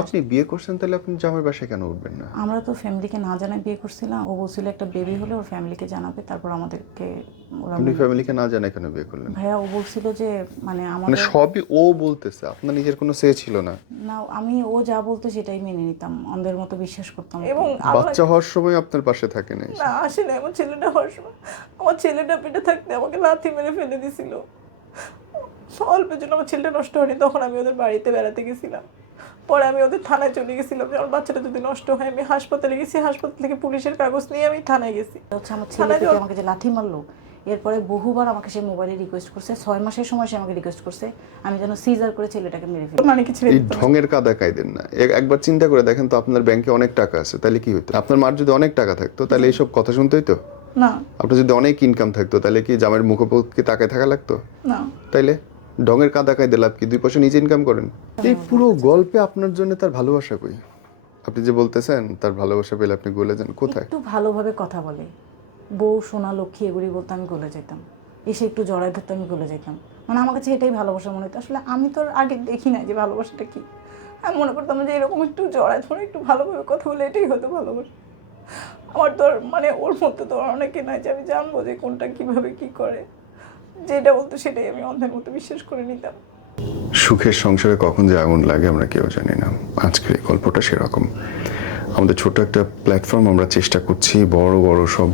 আপনি বিয়ে করছেন তাহলে আপনি জামাই বাসায় কেন উঠবেন না আমরা তো ফ্যামিলিকে না জানাই বিয়ে করছিলাম ও বলছিল একটা বেবি হলে ওর ফ্যামিলিকে জানাবে তারপর আমাদেরকে ওরা আপনি ফ্যামিলিকে না জানাই কেন বিয়ে করলেন ভাইয়া ও বলছিল যে মানে, মানে আমাদের সবই ও বলতেছে আপনার নিজের কোনো সে ছিল না না আমি ও যা বলতো সেটাই মেনে নিতাম অন্ধের মতো বিশ্বাস করতাম এবং আমার বাচ্চা হওয়ার সময় আপনার পাশে থাকে না না না আমার ছেলেটা হওয়ার সময় আমার ছেলেটা পেটে থাকতে আমাকে লাথি মেরে ফেলে দিছিল অল্পের জন্য আমার ছেলেটা নষ্ট হয়নি তখন আমি ওদের বাড়িতে বেড়াতে গেছিলাম পরে আমি ওদের থানায় চলে গেছিলাম যে আমার বাচ্চাটা যদি নষ্ট হয় আমি হাসপাতালে গেছি হাসপাতাল থেকে পুলিশের কাগজ নিয়ে আমি থানায় গেছি আমাকে যে লাথি মারলো এরপরে বহুবার আমাকে সে মোবাইলে রিকোয়েস্ট করছে ছয় মাসের সময় সে আমাকে রিকোয়েস্ট করছে আমি যেন সিজার করে ছেলেটাকে মেরে ফেলি মানে কি ছেলে ঢঙের কাদা কাইদেন না একবার চিন্তা করে দেখেন তো আপনার ব্যাংকে অনেক টাকা আছে তাহলে কি হতো আপনার মার যদি অনেক টাকা থাকতো তাহলে এইসব কথা শুনতেই তো না আপনার যদি অনেক ইনকাম থাকতো তাহলে কি জামের মুখোপক্ষে তাকায় থাকা লাগতো না তাইলে ঢঙের কাঁদা কায়দে লাভ কি দুই পয়সা নিজে ইনকাম করেন এই পুরো গল্পে আপনার জন্য তার ভালোবাসা কই আপনি যে বলতেছেন তার ভালোবাসা পেলে আপনি গলে যান কোথায় একটু ভালোভাবে কথা বলে বউ সোনা লক্ষ্মী এগুলি বলতে আমি গলে যেতাম এসে একটু জড়ায় ধরতে আমি গলে যেতাম মানে আমার কাছে এটাই ভালোবাসা মনে হতো আসলে আমি তো আগে দেখি না যে ভালোবাসাটা কি আমি মনে করতাম যে এরকম একটু জড়ায় ধরে একটু ভালোভাবে কথা বলে এটাই হতো ভালোবাসা আমার তো মানে ওর মধ্যে তো অনেকে নাই যে আমি জানবো যে কোনটা কীভাবে কী করে যেটা বলতো সেটাই আমি অন্ধের মতো বিশ্বাস করে নিতাম সুখের সংসারে কখন যে আগুন লাগে আমরা কেউ জানি না আজকের এই গল্পটা সেরকম আমাদের ছোট একটা প্ল্যাটফর্ম আমরা চেষ্টা করছি বড় বড় সব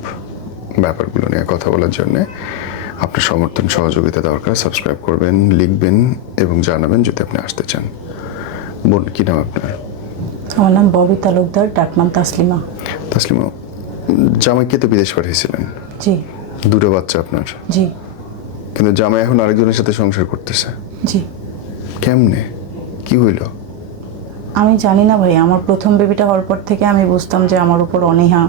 ব্যাপারগুলো নিয়ে কথা বলার জন্য আপনার সমর্থন সহযোগিতা দরকার সাবস্ক্রাইব করবেন লিখবেন এবং জানাবেন যদি আপনি আসতে চান বোন কী নাম আপনার আমার নাম ববি তালুকদার ডাকনাম তাসলিমা তাসলিমা জামাইকে তো বিদেশ পাঠিয়েছিলেন জি দুটো বাচ্চা আপনার জি কিন্তু জামাই এখন আরেকজনের সাথে সংসার করতেছে জি কেমনে কি হইল আমি জানি না ভাই আমার প্রথম বেবিটা হওয়ার পর থেকে আমি বুঝতাম যে আমার উপর অনীহা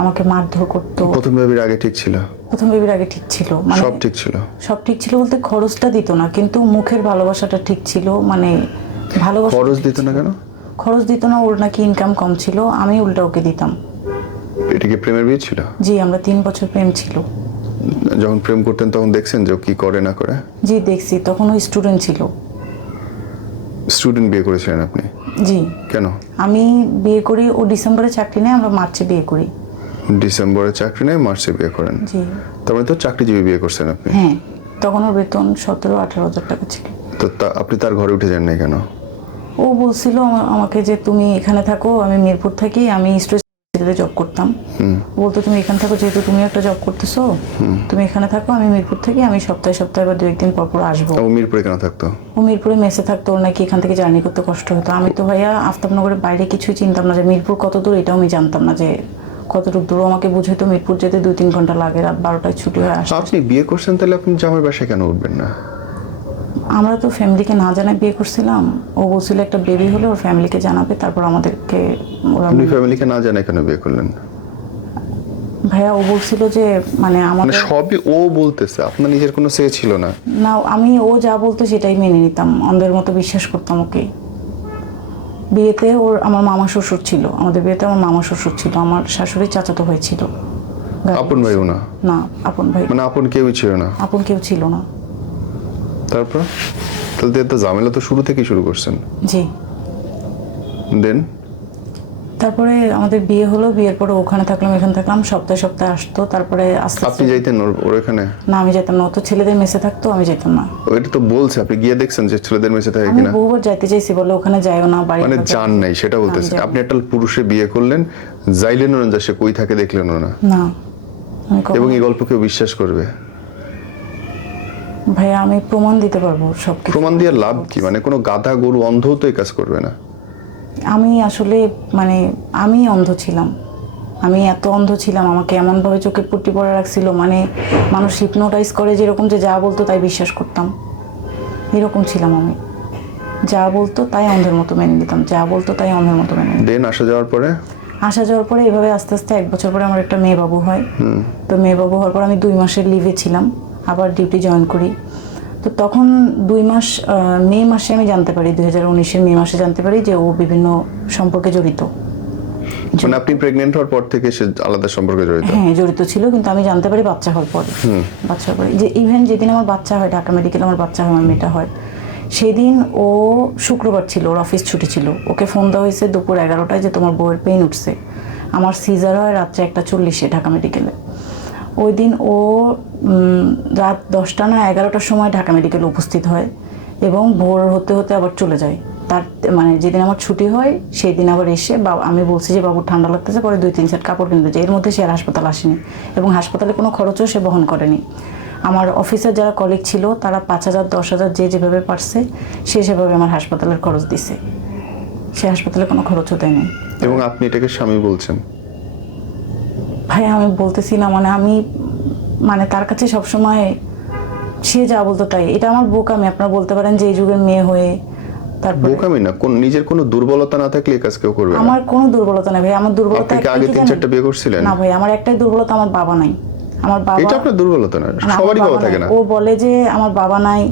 আমাকে মারধর করতো প্রথম বেবির আগে ঠিক ছিল প্রথম বেবির আগে ঠিক ছিল মানে সব ঠিক ছিল সব ঠিক ছিল বলতে খরচটা দিত না কিন্তু মুখের ভালোবাসাটা ঠিক ছিল মানে ভালোবাসা খরচ দিত না কেন খরচ দিত না ওর নাকি ইনকাম কম ছিল আমি উল্টা ওকে দিতাম এটা কি প্রেমের বিয়ে ছিল জি আমরা তিন বছর প্রেম ছিল যখন প্রেম করতেন তখন দেখছেন যে কি করে না করে জি দেখছি তখন ওই স্টুডেন্ট ছিল স্টুডেন্ট বিয়ে করেছিলেন আপনি জি কেন আমি বিয়ে করি ও ডিসেম্বরে চাকরি নেয় আমরা মার্চে বিয়ে করি ডিসেম্বরে চাকরি নেয় মার্চে বিয়ে করেন জি তারপরে মানে তো চাকরিজীবী বিয়ে করছেন আপনি হ্যাঁ তখন ওর বেতন সতেরো আঠারো হাজার টাকা ছিল তো আপনি তার ঘরে উঠে যান না কেন ও বলছিল আমাকে যে তুমি এখানে থাকো আমি মিরপুর থাকি আমি স্টোর সাথে জব করতাম বলতো তুমি এখানে থাকো যেহেতু তুমি একটা জব করতেছো তুমি এখানে থাকো আমি মিরপুর থেকে আমি সপ্তাহে সপ্তাহে বা দু একদিন পর পর আসবো ও মিরপুরে কেন থাকতো ও মিরপুরে মেসে থাকতো ওর নাকি এখান থেকে জার্নি করতে কষ্ট হতো আমি তো ভাইয়া আফতাবনগরের বাইরে কিছুই চিনতাম না যে মিরপুর কত দূর এটাও আমি জানতাম না যে কতটুকু দূর আমাকে বুঝে তো মিরপুর যেতে দুই তিন ঘন্টা লাগে রাত বারোটায় ছুটি হয় আপনি বিয়ে করছেন তাহলে আপনি জামাই বাসায় কেন উঠবেন না আমরা তো ফ্যামিলিকে না জানায় বিয়ে করছিলাম ও বলছিল একটা বেবি হলে ওর ফ্যামিলিকে জানাবে তারপর আমাদেরকে ওরা আপনি ফ্যামিলিকে না জানায় কেন বিয়ে করলেন ভাইয়া ও বলছিল যে মানে, মানে আমার সবই ও বলতেছে আপনার নিজের কোনো সে ছিল না না আমি ও যা বলতো সেটাই মেনে নিতাম অন্ধের মতো বিশ্বাস করতাম ওকে বিয়েতে ওর আমার মামা শ্বশুর ছিল আমাদের বিয়েতে আমার মামা শ্বশুর ছিল আমার শাশুড়ি চাচাতো ভাই ছিল আপন ভাইও না না আপন ভাই মানে আপন কেউ ছিল না আপন কেউ ছিল না তারপর তাহলে তো ঝামেলা তো শুরু থেকেই শুরু করছেন জি দেন তারপরে আমাদের বিয়ে হলো বিয়ের পরে ওখানে থাকলাম এখানে থাকলাম সপ্তাহে সপ্তাহে আসতো তারপরে আসতে আপনি যাইতেন ওর এখানে না আমি যেতাম না ও তো ছেলেদের মেসে থাকতো আমি যেতাম না এটা তো বলছে আপনি গিয়ে দেখছেন যে ছেলেদের মেসে থাকে কিনা আমি বহুবার যাইতে চাইছি বলে ওখানে যাইও না বাড়ি মানে জান নাই সেটা বলতেছে আপনি একটা পুরুষে বিয়ে করলেন যাইলেন না যা সে কই থাকে দেখলেন না না এবং এই গল্প কেউ বিশ্বাস করবে ভাইয়া আমি প্রমাণ দিতে পারবো সব প্রমাণ দিয়ে লাভ কি মানে কোনো গাধা গরু অন্ধ তো এই কাজ করবে না আমি আসলে মানে আমি অন্ধ ছিলাম আমি এত অন্ধ ছিলাম আমাকে এমনভাবে চোখে পুটি পড়া রাখছিল মানে মানুষ হিপনোটাইজ করে যেরকম যে যা বলতো তাই বিশ্বাস করতাম এরকম ছিলাম আমি যা বলতো তাই অন্ধের মতো মেনে নিতাম যা বলতো তাই অন্ধের মতো মেনে নিতাম দেন আসা যাওয়ার পরে আসা যাওয়ার পরে এভাবে আস্তে আস্তে এক বছর পরে আমার একটা মেয়ে বাবু হয় তো মেয়ে বাবু হওয়ার পর আমি দুই মাসের লিভে ছিলাম আবার ডিউটি জয়েন করি তো তখন দুই মাস মে মাসে আমি জানতে পারি দুই হাজার উনিশের মে মাসে জানতে পারি যে ও বিভিন্ন সম্পর্কে জড়িত মানে আপনি প্রেগনেন্ট হওয়ার পর থেকে সে আলাদা সম্পর্কে জড়িত হ্যাঁ জড়িত ছিল কিন্তু আমি জানতে পারি বাচ্চা হওয়ার পরে বাচ্চা পরে যে ইভেন যেদিন আমার বাচ্চা হয় ঢাকা মেডিকেল আমার বাচ্চা হয় আমার মেয়েটা হয় সেদিন ও শুক্রবার ছিল ওর অফিস ছুটি ছিল ওকে ফোন দেওয়া হয়েছে দুপুর এগারোটায় যে তোমার বউয়ের পেন উঠছে আমার সিজার হয় রাত্রে একটা চল্লিশে ঢাকা মেডিকেলে ওই দিন ও রাত দশটা না এগারোটার সময় ঢাকা মেডিকেলে উপস্থিত হয় এবং ভোর হতে হতে আবার চলে যায় তার মানে যেদিন আমার ছুটি হয় সেই দিন আবার এসে বা আমি বলছি যে বাবু ঠান্ডা লাগতেছে পরে দুই তিন সেট কাপড় কিনতে যাই এর মধ্যে সে আর হাসপাতাল আসেনি এবং হাসপাতালে কোনো খরচও সে বহন করেনি আমার অফিসের যারা কলিগ ছিল তারা পাঁচ হাজার দশ হাজার যে যেভাবে পারছে সে সেভাবে আমার হাসপাতালের খরচ দিছে সে হাসপাতালে কোনো খরচও দেয়নি এবং আপনি এটাকে স্বামী বলছেন ভাই আমি বলতেছি না মানে আমি মানে তার কাছে সবসময় সে যা বলতো তাই এটা আমার বোকামি আপনারা বলতে পারেন যে এই যুগের মেয়ে হয়ে কোন আমার বাবা নাই ও বলে যে আমার বাবা নাই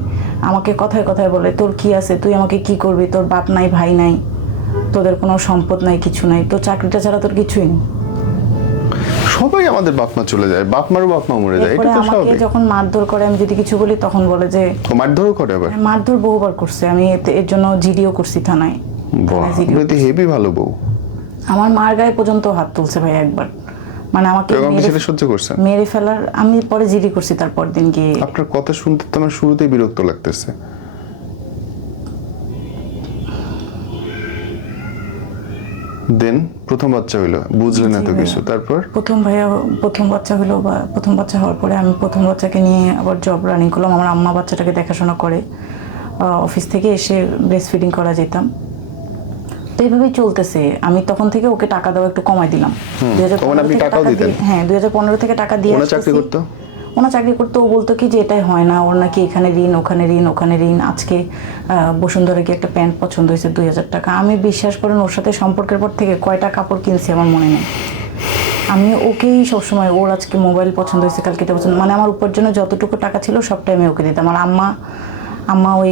আমাকে কথায় কথায় বলে তোর কি আছে তুই আমাকে কি করবি তোর বাপ নাই ভাই নাই তোদের কোনো সম্পদ নাই কিছু নাই তোর চাকরিটা ছাড়া তোর কিছুই নেই সবাই আমাদের বাপমা চলে যায় বাপমারও বাপমা মরে যায় এটা তো স্বাভাবিক যখন মারধর করে আমি যদি কিছু বলি তখন বলে যে মারধর করে আবার হ্যাঁ, মারধর বহুবার করছে আমি এর জন্য জিডিও করছি থানায় বাহ তুই হেভি ভালো বউ আমার মার গায়ে পর্যন্ত হাত তুলছে ভাই একবার মানে আমাকে সেটা সহ্য করছেন মেরে ফেলার আমি পরে জিডি করছি তারপর দিন গিয়ে আপনার কথা শুনতে তো আমার শুরুতেই বিরক্ত লাগতেছে দেন প্রথম বাচ্চা হইলো বুঝলে না তো কিছু তারপর প্রথম ভাইয়া প্রথম বাচ্চা হলো বা প্রথম বাচ্চা হওয়ার পরে আমি প্রথম বাচ্চাকে নিয়ে আবার জব রানিং করলাম আমার আম্মা বাচ্চাটাকে দেখাশোনা করে অফিস থেকে এসে ব্রেস্ট ফিডিং করা যেতাম তো এইভাবেই চলতেছে আমি তখন থেকে ওকে টাকা দেওয়া একটু কমাই দিলাম দুই হ্যাঁ, দুই হাজার পনেরো থেকে টাকা দিয়ে চাকরি করতো ওনার চাকরি করতো ও বলতো কি যে এটাই হয় না ওর নাকি এখানে ঋণ ওখানে ঋণ ওখানে ঋণ আজকে বসুন্ধরা কি একটা প্যান্ট পছন্দ হয়েছে দুই হাজার টাকা আমি বিশ্বাস করেন ওর সাথে সম্পর্কের পর থেকে কয়টা কাপড় কিনছি আমার মনে নেই আমি ওকেই সবসময় ওর আজকে মোবাইল পছন্দ হয়েছে কালকে এটা পছন্দ মানে আমার উপার্জনে যতটুকু টাকা ছিল সবটাই আমি ওকে দিতাম আমার আম্মা আম্মা ওই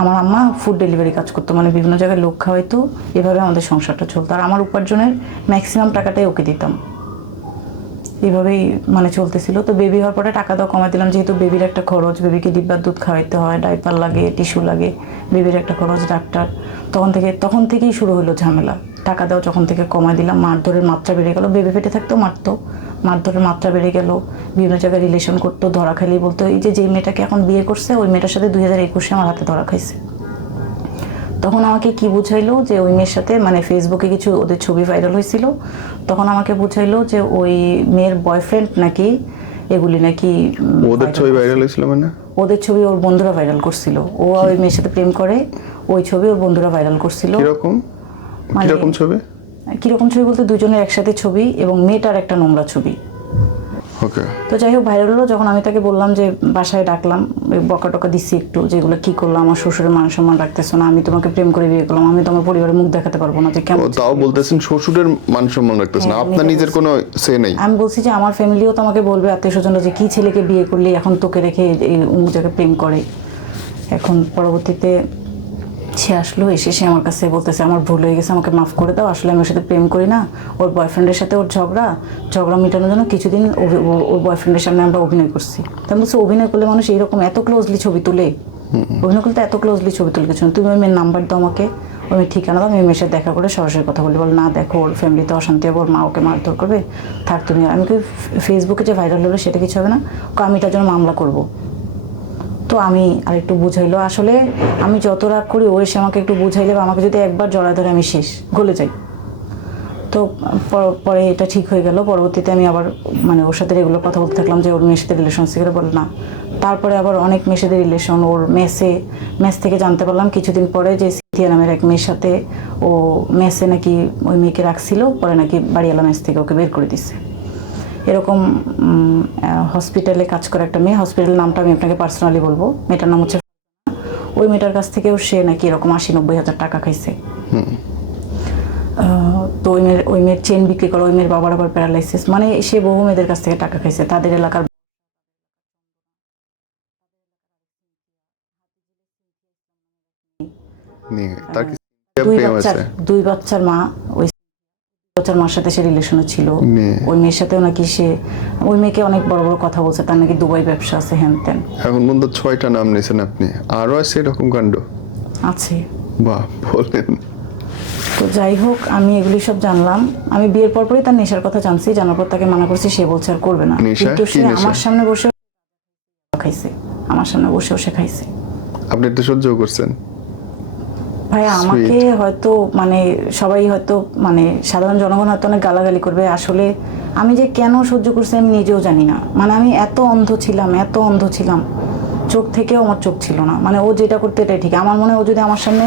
আমার আম্মা ফুড ডেলিভারি কাজ করতো মানে বিভিন্ন জায়গায় লোক খাওয়াইতো এভাবে আমাদের সংসারটা চলতো আর আমার উপার্জনের ম্যাক্সিমাম টাকাটাই ওকে দিতাম এভাবেই মানে চলতেছিল তো বেবি হওয়ার পরে টাকা দাও কমাই দিলাম যেহেতু বেবির একটা খরচ বেবিকে ডিব্বার দুধ খাওয়াইতে হয় ডাইপার লাগে টিস্যু লাগে বেবির একটা খরচ ডাক্তার তখন থেকে তখন থেকেই শুরু হলো ঝামেলা টাকা দাও যখন থেকে কমাই দিলাম মারধরের মাত্রা বেড়ে গেল বেবি পেটে থাকতো মারতো মারধরের মাত্রা বেড়ে গেল বিভিন্ন জায়গায় রিলেশন করতো ধরা খেলি বলতো এই যে যেই মেয়েটাকে এখন বিয়ে করছে ওই মেয়েটার সাথে দুই হাজার একুশে আমার হাতে ধরা খাইছে তখন আমাকে কি বুঝাইলো যে ওই মেয়ের সাথে মানে ফেসবুকে কিছু ওদের ছবি ভাইরাল হয়েছিল তখন আমাকে বুঝাইলো যে ওই মেয়ের বয়ফ্রেন্ড নাকি এগুলি নাকি ওদের ছবি ভাইরাল হয়েছিল মানে ওদের ছবি ওর বন্ধুরা ভাইরাল করছিল ও ওই মেয়ের সাথে প্রেম করে ওই ছবি ওর বন্ধুরা ভাইরাল করছিল কিরকম মানে কিরকম ছবি কিরকম ছবি বলতে দুজনের একসাথে ছবি এবং মেয়েটার একটা নোংরা ছবি তো যাই হোক ভাইরাল হলো যখন আমি তাকে বললাম যে বাসায় ডাকলাম বকা টকা দিচ্ছি একটু যেগুলো কি করলাম আমার শ্বশুরের মান সম্মান রাখতেছো না আমি তোমাকে প্রেম করে বিয়ে করলাম আমি তোমার পরিবারের মুখ দেখাতে পারবো না যে কেমন তাও বলতেছেন শ্বশুরের মান সম্মান না হ্যাঁ, আপনার নিজের কোনো সে নেই আমি বলছি যে আমার ফ্যামিলিও তোমাকে বলবে আত্মীয় স্বজনরা যে কি ছেলেকে বিয়ে করলি এখন তোকে রেখে এই অমুক জায়গায় প্রেম করে এখন পরবর্তীতে সে আসলো এসে সে আমার কাছে বলতেছে আমার ভুল হয়ে গেছে আমাকে মাফ করে দাও আসলে আমি ওর সাথে প্রেম করি না ওর বয়ফ্রেন্ডের সাথে ওর ঝগড়া ঝগড়া মেটানোর জন্য কিছুদিন ওর বয়ফ্রেন্ডের সামনে আমরা অভিনয় করছি তার বলছে অভিনয় করলে মানুষ এইরকম এত ক্লোজলি ছবি তোলে অভিনয় করলে এত ক্লোজলি ছবি তুলে কিছু তুমি ওই মেয়ের নাম্বার দাও আমাকে ওই মেয়ের ঠিকানা দাও আমি মেয়ের সাথে দেখা করে সরাসরি কথা বলি বল না দেখো ওর ফ্যামিলিতে অশান্তি হবে ওর মা ওকে মারধর করবে থাক তুমি আমি কি ফেসবুকে যে ভাইরাল হলো সেটা কিছু হবে না আমি তার জন্য মামলা করবো তো আমি আর একটু বুঝাইলো আসলে আমি যত রাগ করি ও এসে আমাকে একটু বুঝাইলে বা আমাকে যদি একবার জড়া ধরে আমি শেষ গলে যাই তো পরে এটা ঠিক হয়ে গেল পরবর্তীতে আমি আবার মানে ওর সাথে রেগুলার কথা বলতে থাকলাম যে ওর মেয়ের সাথে রিলেশন সেখানে বলে না তারপরে আবার অনেক মেয়ের সাথে রিলেশন ওর মেসে মেস থেকে জানতে পারলাম কিছুদিন পরে যে সিথিয়া নামের এক মেয়ের সাথে ও মেসে নাকি ওই মেয়েকে রাখছিল পরে নাকি বাড়িওয়ালা মেস থেকে ওকে বের করে দিচ্ছে এরকম হসপিটালে কাজ করে একটা মেয়ে হসপিটাল নামটা আমি আপনাকে পার্সোনালি বলবো মেয়েটার নাম হচ্ছে ওই মেয়েটার কাছ থেকেও সে নাকি এরকম আশি নব্বই হাজার টাকা খাইছে তো ওই মেয়ের ওই মেয়ের চেন বিক্রি করা ওই মেয়ের বাবার আবার প্যারালাইসিস মানে সে বহু মেয়েদের কাছ থেকে টাকা খাইছে তাদের এলাকার দুই বাচ্চার মা চার মাস সাথে সে রিলেশনও ছিল ওই মেয়ের সাথেও নাকি সে ওই মেয়েকে অনেক বড় বড় কথা বলছে তার নাকি দুবাই ব্যবসা আছে হ্যান ত্যান এখন পর্যন্ত ছয়টা নাম নিয়েছেন আপনি আরও আছে এরকম কাণ্ড আছে বাহ বলেন তো যাই হোক আমি এগুলি সব জানলাম আমি বিয়ের পর পরই তার নেশার কথা জানছি জানার পর তাকে মানা করছি সে বলছে আর করবে না কিন্তু সে আমার সামনে বসে খাইছে আমার সামনে বসেও সে খাইছে আপনি তো সহ্য করছেন ভাই আমাকে হয়তো মানে সবাই হয়তো মানে সাধারণ জনগণ হয়তো অনেক গালাগালি করবে আসলে আমি যে কেন সহ্য করছি আমি নিজেও জানি না মানে আমি এত অন্ধ ছিলাম এত অন্ধ ছিলাম চোখ থেকেও আমার চোখ ছিল না মানে ও যেটা করতে এটাই ঠিক আমার মনে ও যদি আমার সামনে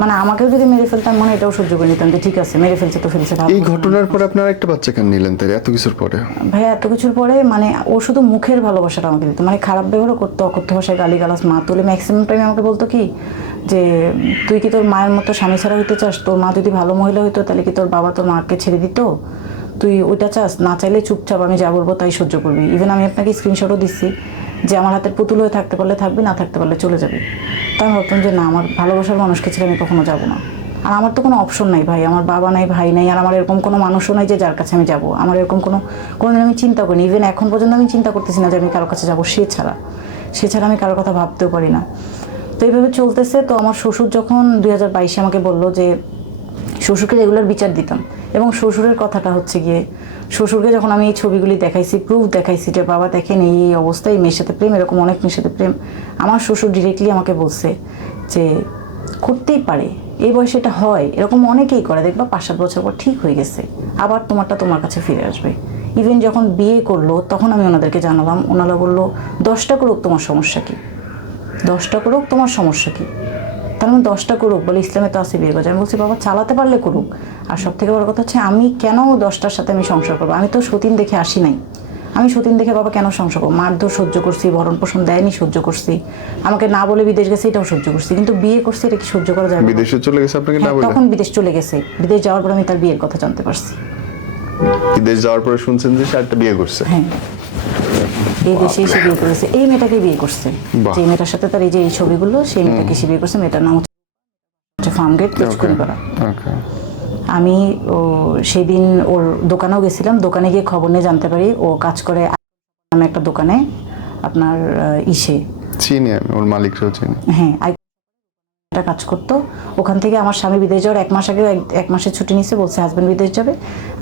মানে আমাকেও যদি মেরে ফেলতাম মনে এটাও সহ্য করে নিতাম যে ঠিক আছে মেরে ফেলছে তো ফেলছে এই ঘটনার পরে আপনারা একটা বাচ্চা কেন নিলেন তাই এত কিছুর পরে ভাই এত কিছুর পরে মানে ও শুধু মুখের ভালোবাসাটা আমাকে দিত মানে খারাপ ব্যবহার করতো অকথ্য ভাষায় গালিগালাজ মা তুলে ম্যাক্সিমাম টাইম আমাকে বলতো কি যে তুই কি তোর মায়ের মতো স্বামী ছাড়া হইতে চাস তোর মা যদি ভালো মহিলা হইতো তাহলে কি তোর বাবা তোর মাকে ছেড়ে দিত তুই ওইটা চাস না চাইলে চুপচাপ আমি যা বলবো তাই সহ্য করবি ইভেন আমি আপনাকে স্ক্রিনশটও দিচ্ছি যে আমার হাতের পুতুল হয়ে থাকতে পারলে থাকবি না থাকতে পারলে চলে যাবে তো আমি ভাবতাম যে না আমার ভালোবাসার মানুষকে ছেড়ে আমি কখনো যাবো না আর আমার তো কোনো অপশন নাই ভাই আমার বাবা নাই ভাই নাই আর আমার এরকম কোনো মানুষও নাই যে যার কাছে আমি যাব আমার এরকম কোনো কোনোদিন আমি চিন্তা করিনি ইভেন এখন পর্যন্ত আমি চিন্তা করতেছি না যে আমি কারোর কাছে যাবো সে ছাড়া সে ছাড়া আমি কারোর কথা ভাবতেও পারি না তো এইভাবে চলতেছে তো আমার শ্বশুর যখন দুই হাজার বাইশে আমাকে বললো যে শ্বশুরকে রেগুলার বিচার দিতাম এবং শ্বশুরের কথাটা হচ্ছে গিয়ে শ্বশুরকে যখন আমি এই ছবিগুলি দেখাইছি প্রুফ দেখাইছি যে বাবা দেখেন এই অবস্থায় মেয়ের সাথে প্রেম এরকম অনেক মেয়ের সাথে প্রেম আমার শ্বশুর ডিরেক্টলি আমাকে বলছে যে করতেই পারে এই বয়সে এটা হয় এরকম অনেকেই করে দেখবা পাঁচ সাত বছর পর ঠিক হয়ে গেছে আবার তোমারটা তোমার কাছে ফিরে আসবে ইভেন যখন বিয়ে করলো তখন আমি ওনাদেরকে জানালাম ওনারা বললো দশটা করুক তোমার সমস্যা কী দশটা করুক তোমার সমস্যা কী তার মানে দশটা করুক বলে ইসলামে তো আছে বিয়ে করছে আমি বলছি বাবা চালাতে পারলে করুক আর সব থেকে বড় কথা হচ্ছে আমি কেন দশটার সাথে আমি সংসার করবো আমি তো সতীন দেখে আসি নাই আমি সতীন দেখে বাবা কেন সংসার করবো মারধর সহ্য করছি ভরণ পোষণ দেয়নি সহ্য করছি আমাকে না বলে বিদেশ গেছে এটাও সহ্য করছি কিন্তু বিয়ে করছে এটা কি সহ্য করা যায় বিদেশে চলে গেছে আপনাকে হ্যাঁ, তখন বিদেশ চলে গেছে বিদেশ যাওয়ার পর আমি তার বিয়ের কথা জানতে পারছি বিদেশ যাওয়ার পরে শুনছেন যে সে একটা বিয়ে করছে হ্যাঁ এই দেশে এসে বিয়ে করেছে এই মেয়েটাকে বিয়ে করছে যে মেয়েটার সাথে তার এই যে এই ছবিগুলো সেই মেয়েটাকে সে বিয়ে করছে মেয়েটার নাম হচ্ছে ফার্মগেট তেজকুড়ি পাড়া আমি ও সেদিন ওর দোকানেও গেছিলাম দোকানে গিয়ে খবর নিয়ে জানতে পারি ও কাজ করে নামে একটা দোকানে আপনার ইসে চিনি আমি ওর মালিককেও হ্যাঁ একটা কাজ করতো ওখান থেকে আমার স্বামী বিদেশ যাওয়ার এক মাস আগে এক মাসের ছুটি নিছে বলছে হাজব্যান্ড বিদেশ যাবে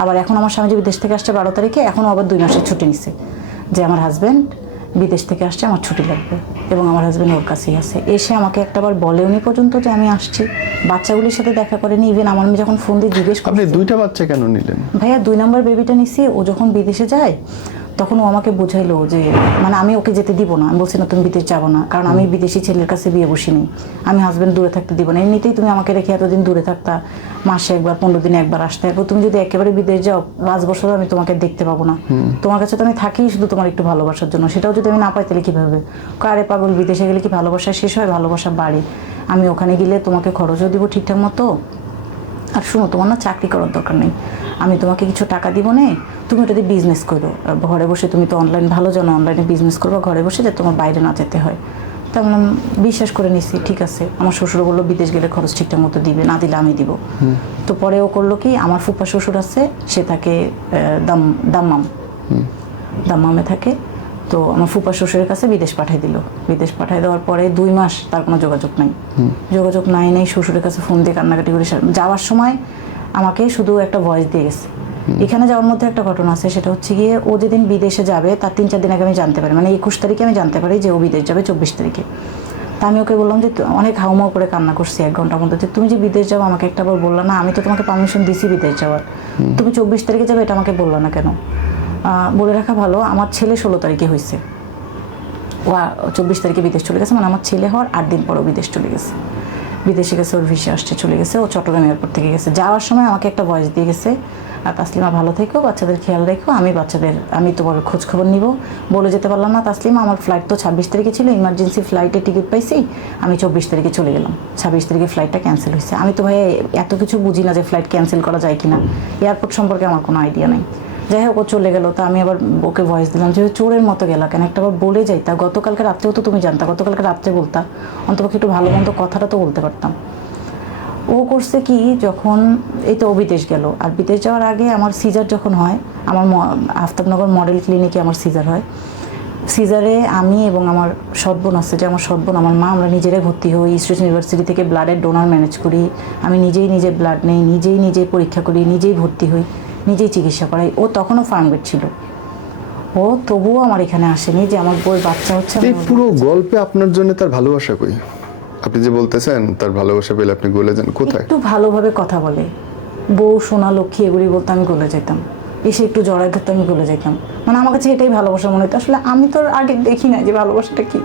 আবার এখন আমার স্বামী যে বিদেশ থেকে আসছে বারো তারিখে এখন আবার দুই মাসের ছুটি নিছে যে আমার হাজব্যান্ড বিদেশ থেকে আসছে আমার ছুটি লাগবে এবং আমার হাজব্যান্ড ওর কাছেই আছে এসে আমাকে একটাবার উনি পর্যন্ত যে আমি আসছি বাচ্চাগুলির সাথে দেখা করেনি ইভেন আমার মেয়ে যখন ফোন দিয়ে জিজ্ঞেস করি দুইটা বাচ্চা কেন নিলেন ভাইয়া দুই নম্বর বেবিটা নিছি ও যখন বিদেশে যায় তখন ও আমাকে বোঝাইলো যে মানে আমি ওকে যেতে দিব না আমি বলছি না তুমি বিদেশ যাবো না কারণ আমি বিদেশি ছেলের কাছে বিয়ে বসিনি আমি হাজব্যান্ড দূরে থাকতে দিব না এমনিতেই তুমি আমাকে রেখে এতদিন দূরে থাকতা মাসে একবার পনেরো দিনে একবার আসতে একবার তুমি যদি একেবারে বিদেশ যাও পাঁচ বছর আমি তোমাকে দেখতে পাবো না তোমার কাছে তো আমি থাকি শুধু তোমার একটু ভালোবাসার জন্য সেটাও যদি আমি না পাই তাহলে কীভাবে কারে পাগল বিদেশে গেলে কি ভালোবাসা শেষ হয় ভালোবাসা বাড়ে আমি ওখানে গেলে তোমাকে খরচও দিব ঠিকঠাক মতো আর শুনো তোমার না চাকরি করার দরকার নেই আমি তোমাকে কিছু টাকা দিব নে তুমি ওটা দিয়ে বিজনেস করো ঘরে বসে তুমি তো অনলাইন ভালো জানো অনলাইনে বিজনেস করবো ঘরে বসে যে তোমার বাইরে না যেতে হয় তা বললাম বিশ্বাস করে নিছি ঠিক আছে আমার শ্বশুর বললো বিদেশ গেলে খরচ ঠিকঠাক মতো দিবে না দিলে আমি দিব তো পরে ও করলো কি আমার ফুপা শ্বশুর আছে সে থাকে দাম দাম্মাম দাম্মামে থাকে তো আমার ফুপা শ্বশুরের কাছে বিদেশ পাঠিয়ে দিল বিদেশ পাঠিয়ে দেওয়ার পরে দুই মাস তার কোনো যোগাযোগ নাই যোগাযোগ নাই নেই শ্বশুরের কাছে ফোন দিয়ে কান্নাকাটি করে যাওয়ার সময় আমাকে শুধু একটা ভয়েস দিয়ে গেছে এখানে যাওয়ার মধ্যে একটা ঘটনা আছে সেটা হচ্ছে গিয়ে ও যেদিন বিদেশে যাবে তার তিন চার দিন আগে আমি জানতে পারি মানে একুশ তারিখে আমি জানতে পারি যে ও বিদেশ যাবে চব্বিশ তারিখে তা আমি ওকে বললাম যে অনেক হাউমাউ করে কান্না করছি এক ঘন্টার মধ্যে যে তুমি যে বিদেশ যাবো আমাকে একটা বার না আমি তো তোমাকে পারমিশন দিছি বিদেশ যাওয়ার তুমি চব্বিশ তারিখে যাবে এটা আমাকে বললো না কেন বলে রাখা ভালো আমার ছেলে ষোলো তারিখে হয়েছে ও চব্বিশ তারিখে বিদেশ চলে গেছে মানে আমার ছেলে হওয়ার আট দিন পরও বিদেশ চলে গেছে বিদেশে গেছে ওর ভিসে আসছে চলে গেছে ও চট্টগ্রাম এয়ারপোর্ট থেকে গেছে যাওয়ার সময় আমাকে একটা ভয়েস দিয়ে গেছে আর তাসলিমা ভালো থেকো বাচ্চাদের খেয়াল রেখো আমি বাচ্চাদের আমি তোমার খোঁজ খবর নিব বলে যেতে পারলাম না তাসলিমা আমার ফ্লাইট তো ছাব্বিশ তারিখে ছিল ইমার্জেন্সি ফ্লাইটে টিকিট পাইছি আমি চব্বিশ তারিখে চলে গেলাম ছাব্বিশ তারিখে ফ্লাইটটা ক্যান্সেল হয়েছে আমি তো ভাই এত কিছু বুঝি না যে ফ্লাইট ক্যান্সেল করা যায় কিনা এয়ারপোর্ট সম্পর্কে আমার কোনো আইডিয়া নেই যাই হোক ও চলে গেলো তো আমি আবার ওকে ভয়েস দিলাম যে চোরের মতো গেল কেন একটা আবার বলে যাইতা গতকালকে রাত্রেও তো তুমি জানতা গতকালকে রাত্রে বলতা অন্তপক্ষে একটু ভালো মন্দ কথাটা তো বলতে পারতাম ও করছে কি যখন এই তো ও বিদেশ গেল আর বিদেশ যাওয়ার আগে আমার সিজার যখন হয় আমার আফতাবনগর মডেল ক্লিনিকে আমার সিজার হয় সিজারে আমি এবং আমার সদ্বোন আছে যে আমার সদ্বোন আমার মা আমরা নিজেরাই ভর্তি হই ইস্টার্ন ইউনিভার্সিটি থেকে ব্লাডের ডোনার ম্যানেজ করি আমি নিজেই নিজে ব্লাড নেই নিজেই নিজে পরীক্ষা করি নিজেই ভর্তি হই নিজেই চিকিৎসা করাই ও তখনও ফার্মগেট ছিল ও তবুও আমার এখানে আসেনি যে আমার বই বাচ্চা হচ্ছে এই পুরো গল্পে আপনার জন্য তার ভালোবাসা কই আপনি যে বলতেছেন তার ভালোবাসা পেলে আপনি গলে যান কোথায় একটু ভালোভাবে কথা বলে বউ সোনা লক্ষ্মী এগুলি বলতে আমি গলে যেতাম এসে একটু জড়াই ধরতে আমি গলে যেতাম মানে আমার কাছে এটাই ভালোবাসা মনে হতো আসলে আমি তো আগে দেখি না যে ভালোবাসাটা কি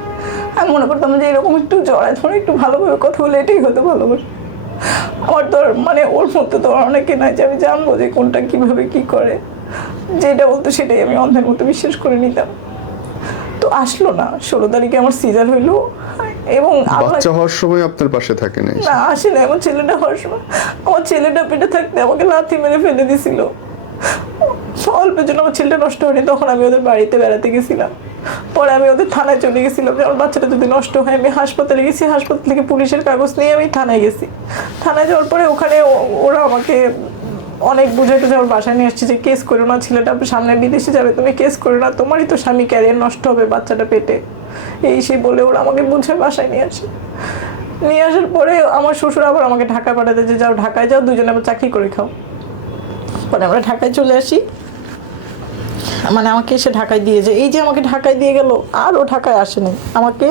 আমি মনে করতাম যে এরকম একটু জড়ায় ধরে একটু ভালোভাবে কথা বলে এটাই হতো ভালোবাসা আমার তো মানে ওর মধ্যে তো অনেকে নাই যে আমি জানবো যে কোনটা কিভাবে কি করে যেটা বলতো সেটাই আমি অন্ধের মতো বিশ্বাস করে নিতাম তো আসলো না ষোলো তারিখে আমার সিজার হইলো এবং বাচ্চা হওয়ার সময় আপনার পাশে থাকে না না আসে না আমার ছেলেটা হওয়ার সময় আমার ছেলেটা পেটে থাকতে আমাকে লাথি মেরে ফেলে দিছিল অল্পের জন্য আমার ছেলেটা নষ্ট হয়নি তখন আমি ওদের বাড়িতে বেড়াতে গেছিলাম পরে আমি ওদের থানায় চলে গেছিলাম যে আমার বাচ্চাটা যদি নষ্ট হয় আমি হাসপাতালে গেছি হাসপাতাল থেকে পুলিশের কাগজ নিয়ে আমি থানায় গেছি থানায় যাওয়ার পরে ওখানে ওরা আমাকে অনেক বুঝে টুঝে আমার বাসায় নিয়ে আসছে যে কেস করো না ছেলেটা সামনে বিদেশে যাবে তুমি কেস করো না তোমারই তো স্বামী ক্যারিয়ার নষ্ট হবে বাচ্চাটা পেটে এই সেই বলে ওরা আমাকে বুঝে বাসায় নিয়ে আসে নিয়ে আসার পরে আমার শ্বশুর আবার আমাকে ঢাকা পাঠাতে যে যাও ঢাকায় যাও দুজনে আবার চাকরি করে খাও পরে আমরা ঢাকায় চলে আসি মানে আমাকে এসে ঢাকায় দিয়ে যে এই যে আমাকে ঢাকায় দিয়ে গেল আর ও ঢাকায় আসেনি আমাকে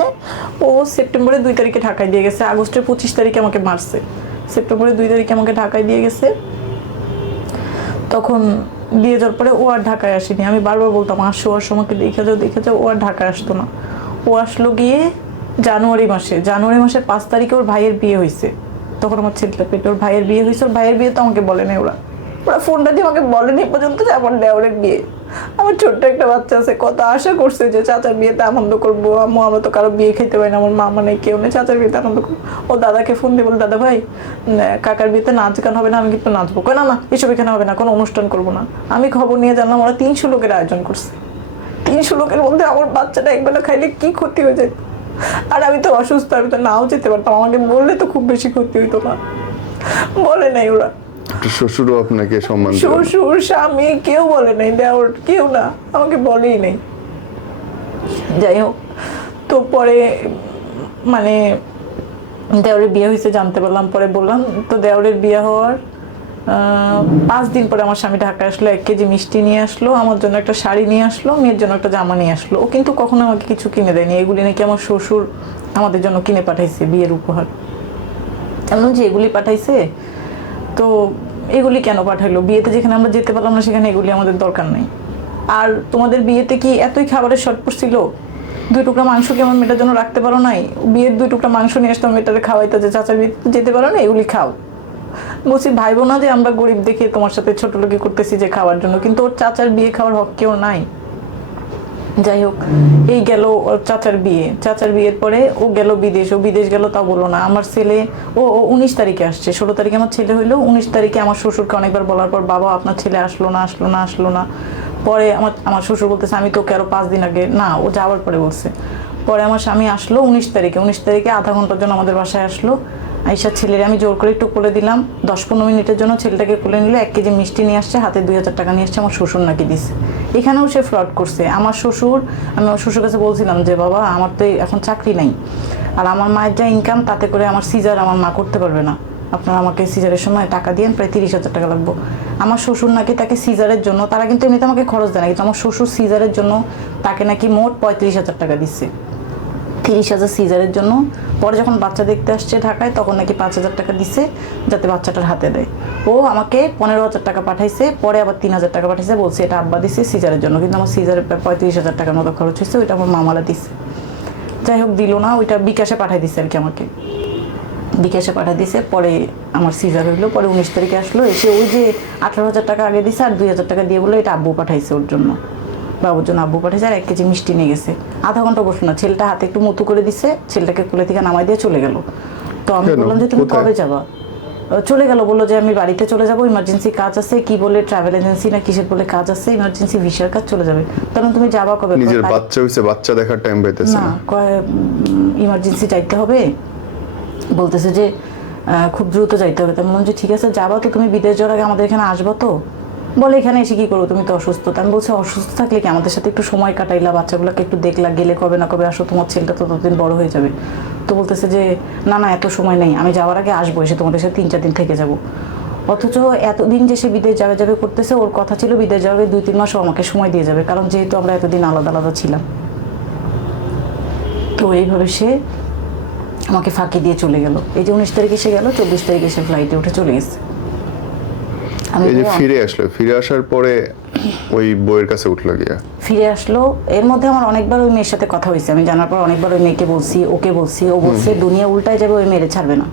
ও সেপ্টেম্বরের দুই তারিখে ঢাকায় দিয়ে গেছে আগস্টের পঁচিশ তারিখে আমাকে মারছে সেপ্টেম্বরের দুই তারিখে আমাকে ঢাকায় দিয়ে গেছে তখন দিয়ে যাওয়ার পরে ও আর ঢাকায় আসেনি আমি বারবার বলতাম আসো আসো আমাকে দেখে যাও দেখে যাও ও আর ঢাকায় আসতো না ও আসলো গিয়ে জানুয়ারি মাসে জানুয়ারি মাসের পাঁচ তারিখে ওর ভাইয়ের বিয়ে হয়েছে তখন আমার ছেলেটা পেটে ওর ভাইয়ের বিয়ে হয়েছে ওর ভাইয়ের বিয়ে তো আমাকে বলেনি ওরা ওরা ফোনটা দিয়ে আমাকে বলেনি পর্যন্ত যে আমার দেওয়ারের বিয়ে আমার ছোট্ট একটা বাচ্চা আছে কত আশা করছে যে চাচার বিয়েতে আনন্দ করবো আম্মু আমরা তো কারো বিয়ে খেতে পারি না আমার মামা নেই কেউ নেই চাচার বিয়েতে আনন্দ করবো ও দাদাকে ফোন দিয়ে বলো দাদা ভাই কাকার বিয়েতে নাচ গান হবে না আমি কিন্তু নাচবো কেন না এসব এখানে হবে না কোনো অনুষ্ঠান করবো না আমি খবর নিয়ে জানলাম ওরা তিনশো লোকের আয়োজন করছে তিনশো লোকের মধ্যে আমার বাচ্চাটা একবেলা খাইলে কি ক্ষতি হয়ে যেত আর আমি তো অসুস্থ আমি তো নাও যেতে পারতাম আমাকে বললে তো খুব বেশি ক্ষতি হইতো না বলে নাই ওরা শ্বশুরও আপনাকে সম্মান শ্বশুর স্বামী কেউ বলে নাই দেওর কেউ না আমাকে বলেই নাই যাই হোক তো পরে মানে দেওরের বিয়ে হয়েছে জানতে পারলাম পরে বললাম তো দেওরের বিয়ে হওয়ার পাঁচ দিন পরে আমার স্বামী ঢাকা আসলো এক কেজি মিষ্টি নিয়ে আসলো আমার জন্য একটা শাড়ি নিয়ে আসলো মেয়ের জন্য একটা জামা নিয়ে আসলো ও কিন্তু কখনো আমাকে কিছু কিনে দেয়নি এগুলি নাকি আমার শ্বশুর আমাদের জন্য কিনে পাঠাইছে বিয়ের উপহার এমন যে এগুলি পাঠাইছে তো এগুলি কেন পাঠালো বিয়েতে যেখানে আমরা যেতে পারলাম না সেখানে এগুলি আমাদের দরকার নেই আর তোমাদের বিয়েতে কি এতই খাবারের শর্ট পড়ছিল দুই টুকরা মাংস কি আমার মেয়েটার জন্য রাখতে পারো নাই বিয়ের দুই টুকরা মাংস নিয়ে আসতাম মেয়েটাকে খাওয়াইতে যে চাচার বিয়ে যেতে পারো না এগুলি খাও বলছি ভাইবো না যে আমরা গরিব দেখে তোমার সাথে ছোট লোকই করতেছি যে খাওয়ার জন্য কিন্তু ওর চাচার বিয়ে খাওয়ার হক কেউ নাই যাই হোক এই গেল চাচার বিয়ে চাচার বিয়ের পরে ও গেল বিদেশ ও বিদেশ গেল তা বলো না আমার ছেলে ও উনিশ তারিখে আসছে ষোলো তারিখে আমার ছেলে হইলো উনিশ তারিখে আমার শ্বশুরকে অনেকবার বলার পর বাবা আপনার ছেলে আসলো না আসলো না আসলো না পরে আমার আমার শ্বশুর বলতেছে আমি তোকে আরো পাঁচ দিন আগে না ও যাওয়ার পরে বলছে পরে আমার স্বামী আসলো উনিশ তারিখে উনিশ তারিখে আধা ঘন্টার জন্য আমাদের বাসায় আসলো আইসা ছেলের আমি জোর করে একটু কোলে দিলাম দশ পনেরো মিনিটের জন্য ছেলেটাকে কোলে নিলে এক কেজি মিষ্টি নিয়ে আসছে হাতে দুই হাজার টাকা নিয়ে আসছে আমার শ্বশুর নাকি দিছে এখানেও সে ফ্রড করছে আমার শ্বশুর আমি আমার শ্বশুর কাছে বলছিলাম যে বাবা আমার তো এখন চাকরি নাই আর আমার মায়ের যা ইনকাম তাতে করে আমার সিজার আমার মা করতে পারবে না আপনারা আমাকে সিজারের সময় টাকা দিয়ে প্রায় তিরিশ হাজার টাকা লাগবো আমার শ্বশুর নাকি তাকে সিজারের জন্য তারা কিন্তু এমনিতে আমাকে খরচ দেয় না কিন্তু আমার শ্বশুর সিজারের জন্য তাকে নাকি মোট পঁয়ত্রিশ হাজার টাকা দিচ্ছে তিরিশ হাজার সিজারের জন্য পরে যখন বাচ্চা দেখতে আসছে ঢাকায় তখন নাকি পাঁচ হাজার টাকা দিছে যাতে বাচ্চাটার হাতে দেয় ও আমাকে পনেরো হাজার টাকা পাঠাইছে পরে আবার তিন হাজার টাকা পাঠাইছে বলছে এটা আব্বা দিছে সিজারের জন্য কিন্তু আমার সিজারের পঁয়ত্রিশ হাজার টাকার মতো খরচ হয়েছে ওইটা আমার মামালা দিছে যাই হোক দিল না ওইটা বিকাশে পাঠাই দিছে আর কি আমাকে বিকাশে পাঠা দিছে পরে আমার সিজার হইলো পরে উনিশ তারিখে আসলো এসে ওই যে আঠারো হাজার টাকা আগে দিছে আর দুই হাজার টাকা দিয়ে বলে এটা আব্বু পাঠাইছে ওর জন্য বাবুর জন্য আব্বু পাঠিয়েছে আর এক কেজি মিষ্টি নিয়ে গেছে আধা ঘন্টা বসলো না ছেলেটা হাতে একটু মুতু করে দিছে ছেলেটাকে কোলে থেকে নামাই দিয়ে চলে গেল তো আমি বললাম যে তুমি কবে যাবা চলে গেল বললো যে আমি বাড়িতে চলে যাবো ইমার্জেন্সি কাজ আছে কি বলে ট্রাভেল এজেন্সি না কিসের বলে কাজ আছে ইমার্জেন্সি ভিসার কাজ চলে যাবে তখন তুমি যাবা কবে নিজের বাচ্চা হইছে বাচ্চা দেখার টাইম পাইতেছে না ইমার্জেন্সি যাইতে হবে বলতেছে যে খুব দ্রুত যাইতে হবে তো বললাম যে ঠিক আছে যাবা তো তুমি বিদেশ যাওয়ার আগে আমাদের এখানে আসবা তো বলে এখানে এসে কী করবো তুমি তো অসুস্থ আমি বলছি অসুস্থ থাকলে কি আমাদের সাথে একটু সময় কাটাইলা বাচ্চাগুলোকে একটু দেখলা গেলে কবে না কবে আসো তোমার ছেলেটা তো ততদিন বড় হয়ে যাবে তো বলতেছে যে না না এত সময় নেই আমি যাওয়ার আগে আসবো এসে তোমাদের সাথে তিন চার দিন থেকে যাবো অথচ এতদিন যে সে বিদেশ যাবে যাবে করতেছে ওর কথা ছিল বিদেশ যাবে দুই তিন মাসও আমাকে সময় দিয়ে যাবে কারণ যেহেতু আমরা এতদিন আলাদা আলাদা ছিলাম তো এইভাবে সে আমাকে ফাঁকি দিয়ে চলে গেল এই যে উনিশ তারিখে এসে গেল চব্বিশ তারিখে সে ফ্লাইটে উঠে চলে গেছে এই ফিরে আসলো ফিরে আসার পরে ওই বইয়ের কাছে উঠলো গিয়া ফিরে আসলো এর মধ্যে আমার অনেকবার ওই মেয়ের সাথে কথা হয়েছে আমি জানার পর অনেকবার ওই মেয়েকে বলছি ওকে বলছি ও বলছে দুনিয়া উল্টায় যাবে ওই মেয়েরে ছাড়বে না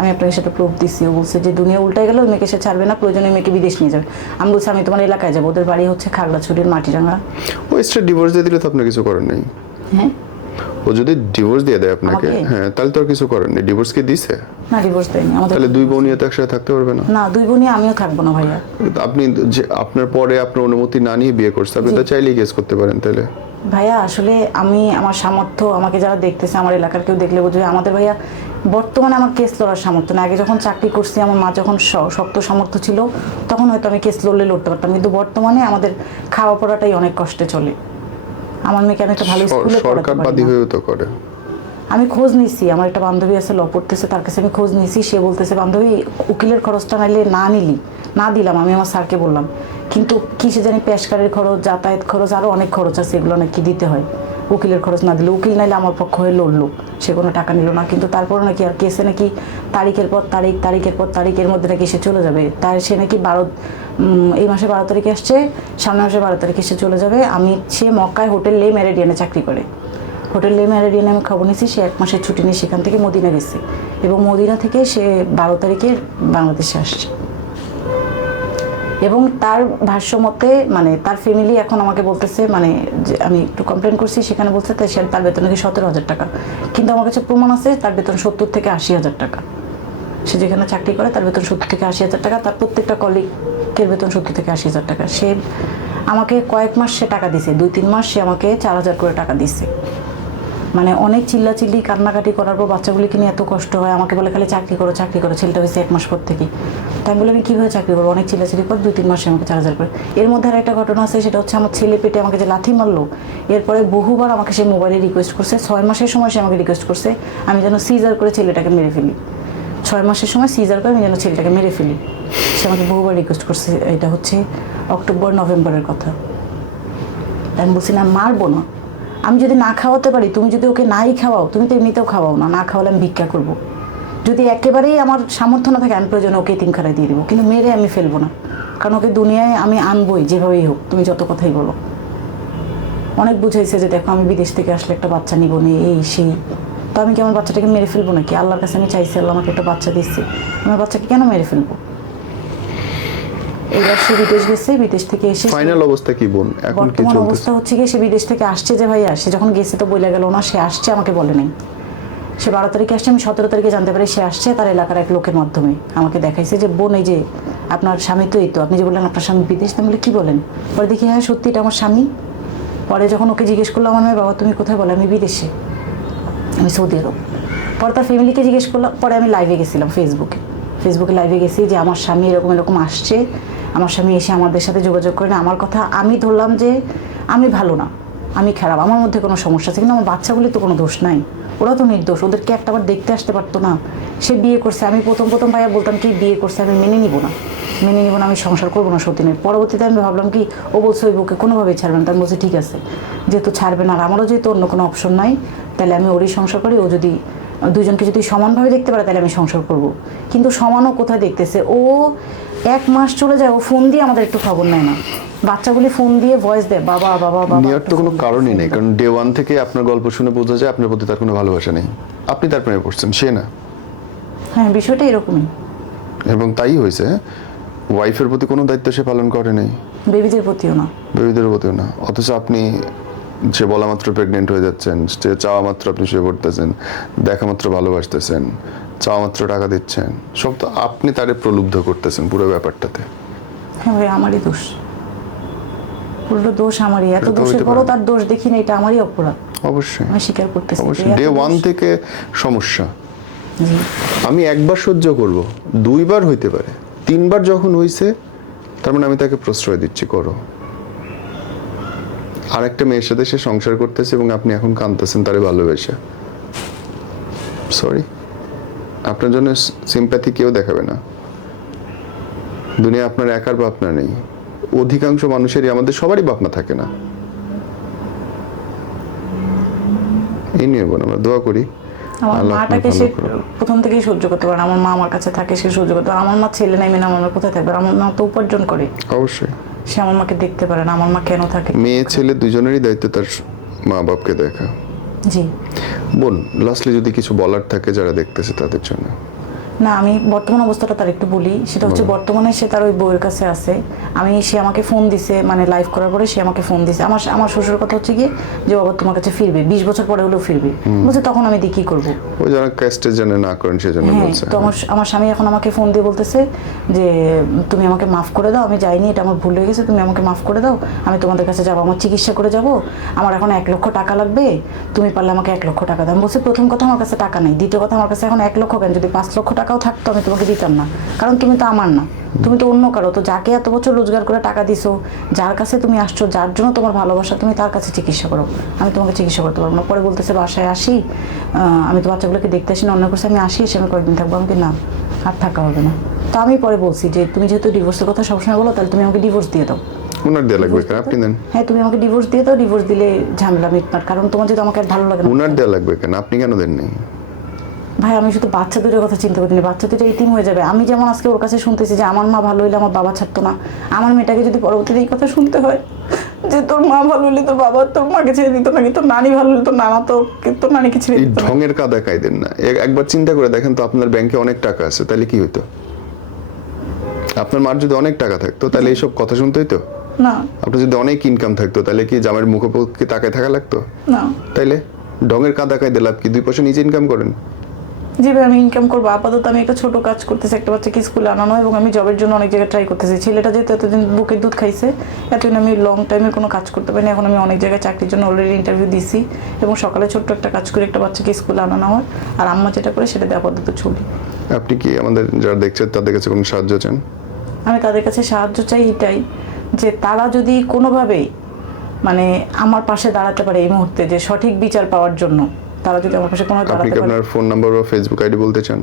আমি আপনাকে সাথে প্রুফ দিচ্ছি ও বলছে যে দুনিয়া উল্টায় গেলে ওই মেয়েকে সে ছাড়বে না প্রয়োজনে মেয়েকে বিদেশ নিয়ে যাবে আমি বলছি আমি তোমার এলাকায় যাবো ওদের বাড়ি হচ্ছে খাগড়াছড়ির মাটিরাঙ্গা ও স্টেট ডিভোর্স দিয়ে দিলে তো আপনার কিছু করার নেই হ্যাঁ ও যদি ডিভোর্স দিয়ে দেয় আপনাকে হ্যাঁ তাহলে তো আর কিছু করেন না ডিভোর্স কি দিছে না ডিভোর্স দেয়নি আমাদের তাহলে দুই বোনই তো একসাথে থাকতে পারবে না না দুই বোনই আমিও থাকবো না ভাইয়া আপনি যে আপনার পরে আপনার অনুমতি না নিয়ে বিয়ে করছে আপনি তো চাইলেই গেস করতে পারেন তাহলে ভাইয়া আসলে আমি আমার সামর্থ্য আমাকে যারা দেখতেছে আমার এলাকার কেউ দেখলে বুঝবে আমাদের ভাইয়া বর্তমানে আমার কেস লড়ার সামর্থ্য না আগে যখন চাকরি করছি আমার মা যখন শক্ত সামর্থ্য ছিল তখন হয়তো আমি কেস লড়লে লড়তে পারতাম কিন্তু বর্তমানে আমাদের খাওয়া পড়াটাই অনেক কষ্টে চলে আমার মেয়েকে আমি একটা ভালো স্কুলে সরকারবাদী হয়েও তো করে আমি খোঁজ নিছি আমার একটা বান্ধবী আছে ল পড়তেছে তার কাছে আমি খোঁজ নিছি সে বলতেছে বান্ধবী উকিলের খরচটা নাইলে না নিলি না দিলাম আমি আমার স্যারকে বললাম কিন্তু কি সে জানি পেশকারের খরচ যাতায়াত খরচ আরও অনেক খরচ আছে এগুলো নাকি দিতে হয় উকিলের খরচ না দিল উকিল নাইলে আমার পক্ষ হয়ে লড়লো সে কোনো টাকা নিল না কিন্তু তারপর নাকি আর কেসে নাকি তারিখের পর তারিখ তারিখের পর তারিখের মধ্যে নাকি সে চলে যাবে তার সে নাকি বারো এই মাসে বারো তারিখে আসছে সামনের মাসে বারো তারিখে সে চলে যাবে আমি সে মক্কায় হোটেল লে ম্যারেডিয়ানে চাকরি করে হোটেল লে ম্যারেডিয়ানে আমি খবর নিয়েছি সে এক মাসের ছুটি নিয়ে সেখান থেকে মদিনা গেছে এবং মদিনা থেকে সে বারো তারিখে বাংলাদেশে আসছে এবং তার ভাষ্য মতে মানে তার ফ্যামিলি এখন আমাকে বলতেছে মানে যে আমি একটু কমপ্লেন করছি সেখানে বলছে সে তার বেতন নাকি সতেরো হাজার টাকা কিন্তু আমার কাছে প্রমাণ আছে তার বেতন সত্তর থেকে আশি হাজার টাকা সে যেখানে চাকরি করে তার বেতন সত্তর থেকে আশি হাজার টাকা তার প্রত্যেকটা কলিগের বেতন সত্তর থেকে আশি হাজার টাকা সে আমাকে কয়েক মাস সে টাকা দিছে দুই তিন মাস সে আমাকে চার হাজার করে টাকা দিছে মানে অনেক চিল্লাচিল্লি কান্নাকাটি করার পর বাচ্চাগুলিকে নিয়ে এত কষ্ট হয় আমাকে বলে খালি চাকরি করো চাকরি করো ছেলেটা হয়েছে এক মাস পর থেকে তাই আমি আমি কীভাবে চাকরি করবো অনেক ছেলে ছেলে পর দু তিন মাসে আমাকে চার হাজার করে এর মধ্যে আর একটা ঘটনা আছে সেটা হচ্ছে আমার ছেলে পেটে আমাকে যে লাথি মারলো এরপরে বহুবার আমাকে সে মোবাইলে রিকোয়েস্ট করছে ছয় মাসের সময় সে আমাকে রিকোয়েস্ট করছে আমি যেন সিজার করে ছেলেটাকে মেরে ফেলি ছয় মাসের সময় সিজার করে আমি যেন ছেলেটাকে মেরে ফেলি সে আমাকে বহুবার রিকোয়েস্ট করছে এটা হচ্ছে অক্টোবর নভেম্বরের কথা আমি বলছি না মারবো না আমি যদি না খাওয়াতে পারি তুমি যদি ওকে নাই খাওয়াও তুমি তো এমনিতেও খাওয়াও না না খাওয়ালে আমি ভিক্ষা করবো যদি একেবারেই আমার সামর্থ্য না থাকে আমি প্রয়োজন ওকে তিন তিনখানায় দিয়ে দেবো কিন্তু মেরে আমি ফেলবো না কারণ ওকে দুনিয়ায় আমি আনবই যেভাবেই হোক তুমি যত কথাই বলো অনেক বুঝাইছে যে দেখো আমি বিদেশ থেকে আসলে একটা বাচ্চা নিব নি এই সেই তো আমি কি আমার বাচ্চাটাকে মেরে ফেলবো নাকি আল্লাহর কাছে আমি চাইছি আল্লাহ আমাকে একটা বাচ্চা দিচ্ছে আমার বাচ্চাকে কেন মেরে ফেলবো এবার সে বিদেশ গেছে বিদেশ থেকে এসে ফাইনাল অবস্থা কি বোন এখন কি অবস্থা হচ্ছে কি সে বিদেশ থেকে আসছে যে ভাইয়া সে যখন গেছে তো বলে গেল না সে আসছে আমাকে বলে নাই সে বারো তারিখে আসছে আমি সতেরো তারিখে জানতে পারি সে আসছে তার এলাকার এক লোকের মাধ্যমে আমাকে দেখাইছে যে বোন এই যে আপনার স্বামী তো এই তো আপনি যে বললেন আপনার স্বামী বিদেশ বলে কী বলেন পরে দেখি হ্যাঁ সত্যি এটা আমার স্বামী পরে যখন ওকে জিজ্ঞেস করলাম আমার বাবা তুমি কোথায় বলে আমি বিদেশে আমি সৌদি আরব পরে তার ফ্যামিলিকে জিজ্ঞেস করলাম পরে আমি লাইভে গেছিলাম ফেসবুকে ফেসবুকে লাইভে গেছি যে আমার স্বামী এরকম এরকম আসছে আমার স্বামী এসে আমাদের সাথে যোগাযোগ করে না আমার কথা আমি ধরলাম যে আমি ভালো না আমি খারাপ আমার মধ্যে কোনো সমস্যা আছে কিন্তু আমার বাচ্চাগুলির তো কোনো দোষ নাই ওরা তো নির্দোষ ওদেরকে একটা আবার দেখতে আসতে পারতো না সে বিয়ে করছে আমি প্রথম প্রথম ভাইয়া বলতাম কি বিয়ে করছে আমি মেনে নিব না মেনে নিব না আমি সংসার করবো না সতীনের পরবর্তীতে আমি ভাবলাম কি ও বলছে ওই বউকে কোনোভাবেই ছাড়বে না তার বলছে ঠিক আছে যেহেতু ছাড়বে না আর আমারও যেহেতু অন্য কোনো অপশন নাই তাহলে আমি ওরই সংসার করি ও যদি দুজনকে যদি সমানভাবে দেখতে পারে তাহলে আমি সংসার করব কিন্তু সমানও কোথায় দেখতেছে ও এক মাস চলে যায় ও ফোন দিয়ে আমাদের একটু খবর নেয় না বাচ্চাগুলি ফোন দিয়ে ভয়েস দেয় বাবা বাবা বাবা নেওয়ার তো কোনো কারণই নেই কারণ ডে ওয়ান থেকে আপনার গল্প শুনে বোঝা যায় আপনার প্রতি তার কোনো ভালোবাসা নেই আপনি তার প্রেমে পড়ছেন সে না হ্যাঁ বিষয়টা এরকমই এবং তাই হয়েছে ওয়াইফের প্রতি কোনো দায়িত্ব সে পালন করে নাই বেবিদের প্রতিও না বেবিদের প্রতিও না অথচ আপনি সে বলা মাত্র প্রেগনেন্ট হয়ে যাচ্ছেন সে চাওয়া মাত্র আপনি শুয়ে পড়তেছেন দেখা মাত্র ভালোবাসতেছেন চাওয়া মাত্র টাকা দিচ্ছেন সব তো আপনি তারে প্রলুব্ধ করতেছেন পুরো ব্যাপারটাতে হ্যাঁ ভাই আমারই দোষ দোষ আমারই এত দোষের পরও তার দোষ দেখি না এটা আমারই অপরাধ অবশ্যই আমি স্বীকার করতেছি ডে ওয়ান থেকে সমস্যা আমি একবার সহ্য করব দুইবার হইতে পারে তিনবার যখন হইছে তার মানে আমি তাকে প্রশ্রয় দিচ্ছি করো আর একটা মেয়ের সাথে সে সংসার করতেছে এবং আপনি এখন কাঁদতেছেন তারে ভালোবেসে সরি আপনার জন্য সিম্প্যাথি কেউ দেখাবে না দুনিয়া আপনার একার বা আপনার নেই অধিকাংশ মানুষেরই আমাদের সবারই ভাবনা থাকে না এই নিয়ে বোন আমরা দোয়া করি আমার মাটাকে সে প্রথম থেকেই সহ্য করতে পারে আমার মা আমার কাছে থাকে সে সহ্য করতে পারে আমার মা ছেলে নাই মেয়ে আমার মা কোথায় থাকবে আমার মা তো উপার্জন করে অবশ্যই সে আমার মাকে দেখতে পারে না আমার মা কেন থাকে মেয়ে ছেলে দুজনেরই দায়িত্ব তার মা বাপকে দেখা জি বোন লাস্টলি যদি কিছু বলার থাকে যারা দেখতেছে তাদের জন্য না আমি বর্তমান অবস্থাটা তার একটু বলি সেটা হচ্ছে বর্তমানে সে তার ওই বউয়ের কাছে আছে আমি সে আমাকে ফোন দিছে মানে লাইভ করার পরে সে আমাকে ফোন দিছে আমার আমার শ্বশুর কথা হচ্ছে গিয়ে যে বাবা তোমার কাছে ফিরবে বিশ বছর পরে হলেও ফিরবে বলছে তখন আমি দিয়ে কি করবো ওই জন্য না করেন সেজন্য হ্যাঁ, তো আমার আমার স্বামী এখন আমাকে ফোন দিয়ে বলতেছে যে তুমি আমাকে মাফ করে দাও আমি যাইনি এটা আমার ভুল হয়ে গেছে তুমি আমাকে মাফ করে দাও আমি তোমাদের কাছে যাবো আমার চিকিৎসা করে যাব আমার এখন এক লক্ষ টাকা লাগবে তুমি পারলে আমাকে এক লক্ষ টাকা দাও বলছে প্রথম কথা আমার কাছে টাকা নেই দ্বিতীয় কথা আমার কাছে এখন এক লক্ষ কেন যদি পাঁচ লক্ষ টাকা টাকাও থাকতো আমি তোমাকে দিতাম না কারণ তুমি তো আমার না তুমি তো অন্য কারো তো যাকে এত বছর রোজগার করে টাকা দিছো যার কাছে তুমি আসছো যার জন্য তোমার ভালোবাসা তুমি তার কাছে চিকিৎসা করো আমি তোমাকে চিকিৎসা করতে পারবো না পরে বলতেছে বাসায় আসি আমি তো বাচ্চাগুলোকে দেখতে আসি না অন্য করছে আমি আসি এসে আমি কয়েকদিন থাকবো আমাকে না আর থাকা হবে না তো আমি পরে বলছি যে তুমি যেহেতু ডিভোর্সের কথা সবসময় বলো তাহলে তুমি আমাকে ডিভোর্স দিয়ে দাও আমি দেয়া ভালো লাগে ওনার দেয়া লাগবে কেন আপনি কেন দেন নাই ভাই আমি শুধু বাচ্চা দুটোর কথা চিন্তা করিনি বাচ্চা দুটো ইতিম হয়ে যাবে আমি যেমন আজকে ওর কাছে শুনতেছি যে আমার মা ভালো হইলে আমার বাবা ছাড়তো না আমার মেয়েটাকে যদি পরবর্তীতে এই কথা শুনতে হয় যে তোর মা ভালো হইলে তোর বাবা তোর মাকে ছেড়ে দিত নাকি তোর নানি ভালো হইলে তোর নানা তো তোর নানিকে ছেড়ে দিত কা দেখাই দেন না একবার চিন্তা করে দেখেন তো আপনার ব্যাংকে অনেক টাকা আছে তাহলে কি হইতো আপনার মার যদি অনেক টাকা থাকতো তাহলে এইসব কথা শুনতোই তো না আপনার যদি অনেক ইনকাম থাকতো তাহলে কি জামের মুখোপক্ষে তাকায় থাকা লাগতো না তাইলে ঢঙের কাদা কায়দে লাভ কি দুই পয়সা নিজে ইনকাম করেন যেভাবে আমি ইনকাম করবো আপাতত আমি একটা ছোটো কাজ করতেছি একটা বাচ্চাকে স্কুলে আনানো এবং আমি জবের জন্য অনেক জায়গায় ট্রাই করতেছি ছেলেটা যেহেতু এতদিন বুকের দুধ খাইছে এতদিন আমি লং টাইমে কোনো কাজ করতে পারিনি এখন আমি অনেক জায়গায় চাকরির জন্য অলরেডি ইন্টারভিউ দিছি এবং সকালে ছোট্ট একটা কাজ করে একটা বাচ্চাকে স্কুলে আনানো হয় আর আম্মা যেটা করে সেটাতে আপাতত ছবি আপনি কি আমাদের যারা দেখছেন তাদের কাছে কোনো সাহায্য চান আমি তাদের কাছে সাহায্য চাই এটাই যে তারা যদি কোনোভাবেই মানে আমার পাশে দাঁড়াতে পারে এই মুহূর্তে যে সঠিক বিচার পাওয়ার জন্য তারা যদি আমার পাশে কোনো আপনি আপনার ফোন নাম্বার বা ফেসবুক আইডি বলতে চান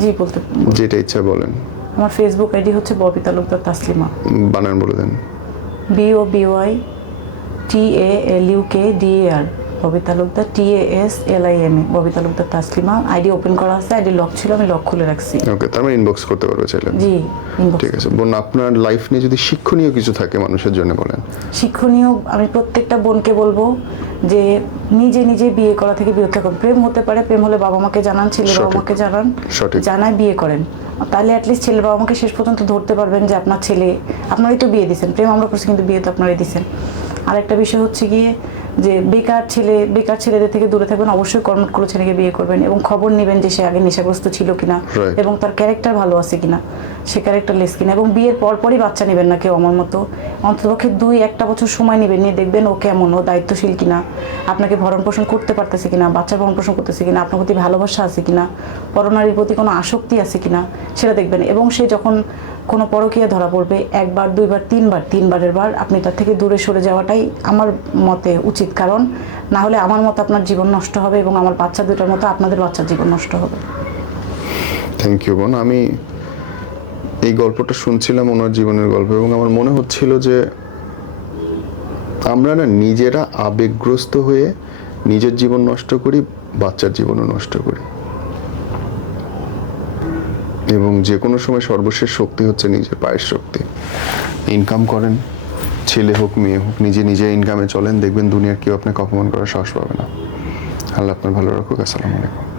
জি বলতে যেটা ইচ্ছা বলেন আমার ফেসবুক আইডি হচ্ছে ববি তালুকদার তাসলিমা বানান বলে দেন B O B Y T A L U K D R Boby Talukdar T A S L I M A e, Boby Talukdar Taslima ID open করা আছে আইডি লক ছিল আমি লক খুলে রাখছি ওকে তার মানে ইনবক্স করতে পারবে চাইলে জি ঠিক আছে বোন আপনার লাইফ নিয়ে যদি শিক্ষণীয় কিছু থাকে মানুষের জন্য বলেন শিক্ষণীয় আমি প্রত্যেকটা বোনকে বলবো যে নিজে নিজে বিয়ে করা থেকে বিরত থাকুন প্রেম হতে পারে প্রেম হলে বাবা মাকে জানান ছেলে বাবা মাকে জানান জানায় বিয়ে করেন তাহলে অ্যাটলিস্ট ছেলে বাবা মাকে শেষ পর্যন্ত ধরতে পারবেন যে আপনার ছেলে আপনারই তো বিয়ে দিয়েছেন প্রেম আমরা করছি কিন্তু বিয়ে তো আপনারাই দিয়েছেন আরেকটা বিষয় হচ্ছে গিয়ে যে বেকার ছেলে বেকার ছেলেদের থেকে দূরে থাকবেন অবশ্যই কর্মটকুলো ছেলেকে বিয়ে করবেন এবং খবর নেবেন যে সে আগে নেশাগ্রস্ত ছিল কিনা এবং তার ক্যারেক্টার ভালো আছে কিনা সে ক্যারেক্টার লেস কিনা এবং বিয়ের পরপরই বাচ্চা নেবেন না কেউ আমার মতো অন্ততপক্ষে দুই একটা বছর সময় নেবেন নিয়ে দেখবেন ও কেমন ও দায়িত্বশীল কিনা আপনাকে ভরণ পোষণ করতে পারতেছে কিনা বাচ্চা ভরণ পোষণ করতেছে কিনা আপনার প্রতি ভালোবাসা আছে কিনা পরনারীর প্রতি কোনো আসক্তি আছে কিনা সেটা দেখবেন এবং সে যখন কোনো পরকীয়া ধরা পড়বে একবার দুইবার তিনবার তিনবারের বার আপনি তার থেকে দূরে সরে যাওয়াটাই আমার মতে উচিত কারণ না হলে আমার মতো আপনার জীবন নষ্ট হবে এবং আমার বাচ্চা দুটার মতো আপনাদের বাচ্চার জীবন নষ্ট হবে থ্যাংক ইউ বোন আমি এই গল্পটা শুনছিলাম ওনার জীবনের গল্প এবং আমার মনে হচ্ছিল যে আমরা না নিজেরা আবেগগ্রস্ত হয়ে নিজের জীবন নষ্ট করি বাচ্চার জীবনও নষ্ট করি এবং যে কোনো সময় সর্বশেষ শক্তি হচ্ছে নিজের পায়ের শক্তি ইনকাম করেন ছেলে হোক মেয়ে হোক নিজে নিজে ইনকামে চলেন দেখবেন দুনিয়ার কেউ আপনাকে অপমান করার সাহস পাবে না আল্লাহ আপনার ভালো রাখুক আসসালামু আলাইকুম